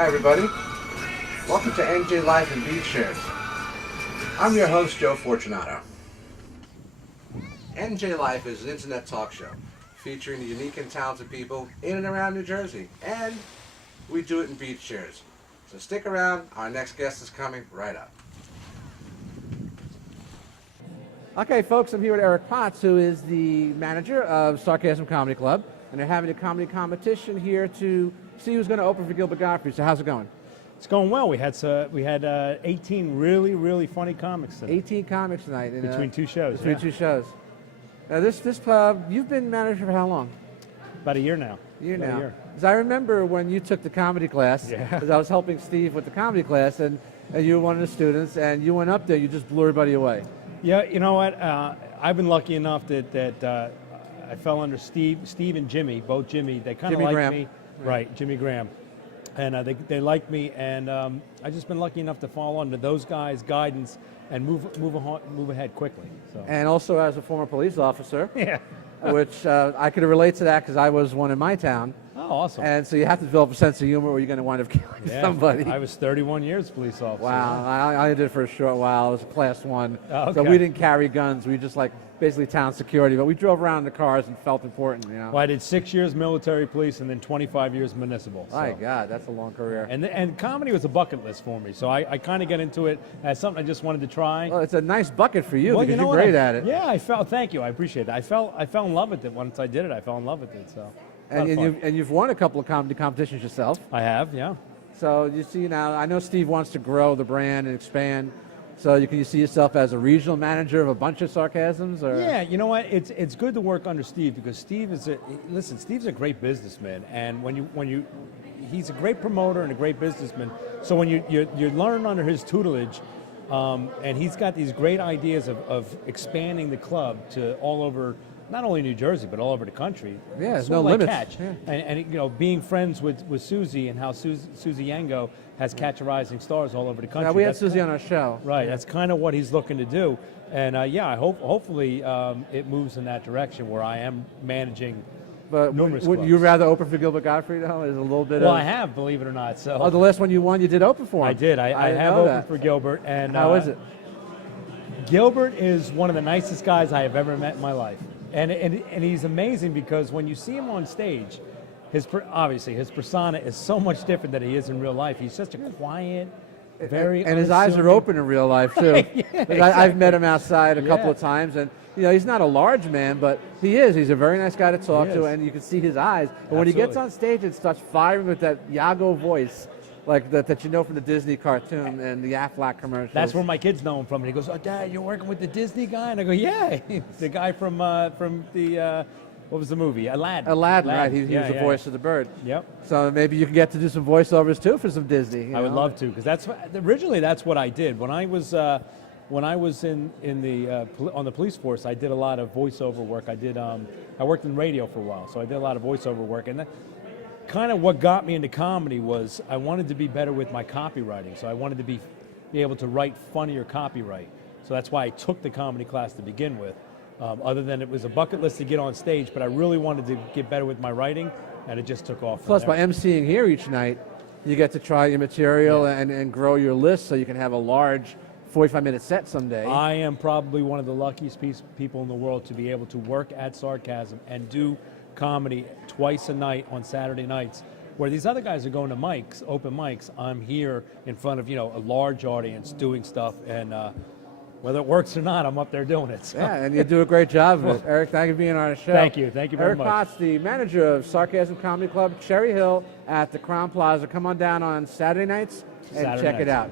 Hi everybody, welcome to NJ Life and Beat Shares. I'm your host, Joe Fortunato. NJ Life is an internet talk show featuring the unique and talented people in and around New Jersey, and we do it in beat shares. So stick around, our next guest is coming right up. Okay folks, I'm here with Eric Potts, who is the manager of Sarcasm Comedy Club, and they're having a comedy competition here to see who's going to open for Gilbert Gottfried. So how's it going? It's going well. We had 18 really funny comics tonight. 18 comics tonight. Between two shows. Between two shows. Now this club, you've been manager for how long? About a year now. A year. Because I remember when you took the comedy class, because I was helping Steve with the comedy class, and you were one of the students, and you went up there, you just blew everybody away. Yeah, you know what? I've been lucky enough that I fell under Steve and Jimmy, both Jimmy. They kind of liked me. Right, Jimmy Graham. And they liked me, and I've just been lucky enough to fall under those guys' guidance and move ahead quickly. So. And also as a former police officer, yeah, which I could relate to that because I was one in my town. Oh, awesome. And so you have to develop a sense of humor or you're going to wind up killing somebody. I was 31 years police officer. Wow, I did it for a short while. I was a class 1. Oh, okay. So we didn't carry guns. We just basically town security, but we drove around in the cars and felt important, you know. Well, I did 6 years military police and then 25 years municipal. So. My God, that's a long career. And comedy was a bucket list for me, so I kind of get into it as something I just wanted to try. Well, it's a nice bucket for you, well, because you know you're great at it. Yeah, thank you, I appreciate that. I fell in love with it once I did it. I fell in love with it, so. And you've won a couple of comedy competitions yourself. I have, yeah. So you see now, I know Steve wants to grow the brand and expand. So can you see yourself as a regional manager of a bunch of Sarcasms? Or? Yeah, you know what? It's good to work under Steve because Steve's a great businessman, and he's a great promoter and a great businessman. So when you learn under his tutelage, and he's got these great ideas of expanding the club to all over. Not only New Jersey, but all over the country. Yeah, there's no limits. Catch. Yeah. And being friends with Susie and how Susie Yango has Catch a Rising Stars all over the country. Yeah, we had Susie on our show. Right, that's kind of what he's looking to do. And I hopefully it moves in that direction where I am managing numerous would clubs. you rather open for Gilbert Gottfried, though? Is a little bit I have, believe it or not. So. Oh, the last one you won, you did open for him. I did. I have opened for Gilbert. And how is it? Gilbert is one of the nicest guys I have ever met in my life. And he's amazing because when you see him on stage, obviously his persona is so much different than he is in real life. He's such a quiet, very and his eyes are open in real life too. Right, yeah, exactly. I've met him outside a couple of times, and he's not a large man, but he's a very nice guy to talk to, and you can see his eyes. But when he gets on stage and starts firing with that Yago voice, like that you know from the Disney cartoon and the Aflac commercials. That's where my kids know him from. And he goes, "Oh, Dad, you're working with the Disney guy?" And I go, "Yeah, the guy from the what was the movie? Aladdin." Aladdin, right? He was the voice of the bird. Yep. So maybe you can get to do some voiceovers too for some Disney. I would love to, because originally that's what I did when I was in the on the police force. I did a lot of voiceover work. I worked in radio for a while, so I did a lot of voiceover work, and kind of what got me into comedy was I wanted to be better with my copywriting. So I wanted to be able to write funnier copyright. So that's why I took the comedy class to begin with. Other than it was a bucket list to get on stage, but I really wanted to get better with my writing, and it just took off. Plus, by emceeing here each night, you get to try your material and grow your list so you can have a large 45-minute set someday. I am probably one of the luckiest people in the world to be able to work at Sarcasm and do comedy twice a night on Saturday nights, where these other guys are going to mics, open mics. I'm here in front of a large audience doing stuff, and whether it works or not, I'm up there doing it. So. Yeah, and you do a great job of it. Eric, thank you for being on our show. Thank you very much. Eric Potts, the manager of Sarcasm Comedy Club, Cherry Hill at the Crown Plaza. Come on down on Saturday nights and check it out.